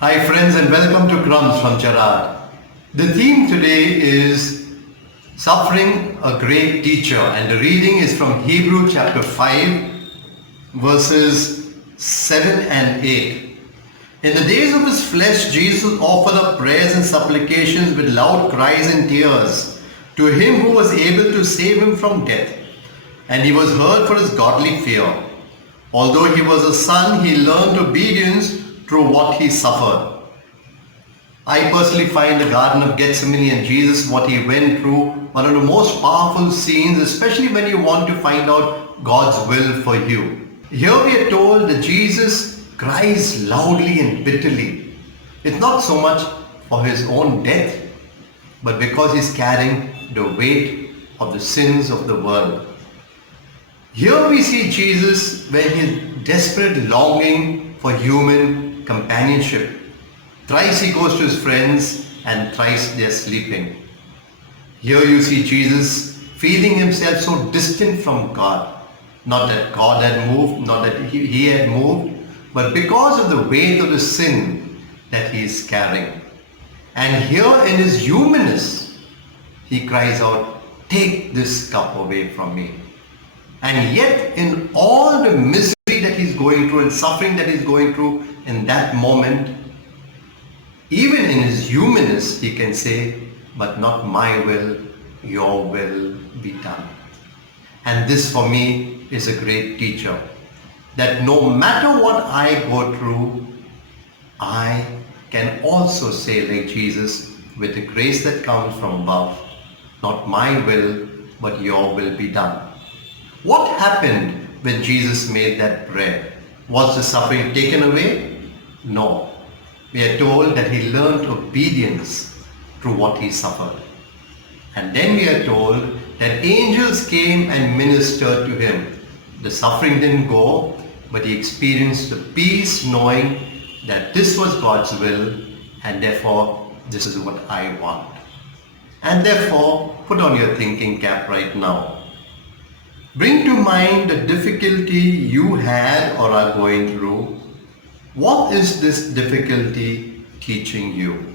Hi friends and welcome to Crumbz from Gerard. The theme today is Suffering a Great Teacher, and the reading is from Hebrew chapter 5 verses 7 and 8. In the days of his flesh, Jesus offered up prayers and supplications with loud cries and tears to him who was able to save him from death, and he was heard for his godly fear. Although he was a son, he learned obedience through what he suffered. I personally find the Garden of Gethsemane and Jesus, what he went through, one of the most powerful scenes, especially when you want to find out God's will for you. Here we are told that Jesus cries loudly and bitterly. It's not so much for his own death, but because he's carrying the weight of the sins of the world. Here we see Jesus where his desperate longing for human companionship. Thrice he goes to his friends and thrice they are sleeping. Here you see Jesus feeling himself so distant from God. Not that God had moved, not that he had moved, but because of the weight of the sin that he is carrying. And here in his humanness, he cries out, "Take this cup away from me." And yet in all the misery that he's going through and suffering that he's going through in that moment, even in his humanness, he can say, "But not my will, your will be done." And this for me is a great teacher, that no matter what I go through, I can also say like Jesus, with the grace that comes from above, "Not my will, but your will be done." What happened when Jesus made that prayer? Was the suffering taken away? No. We are told that he learned obedience through what he suffered. And then we are told that angels came and ministered to him. The suffering didn't go, but he experienced the peace knowing that this was God's will, and therefore this is what I want. And therefore, put on your thinking cap right now. Bring to mind the difficulty you had or are going through. What is this difficulty teaching you?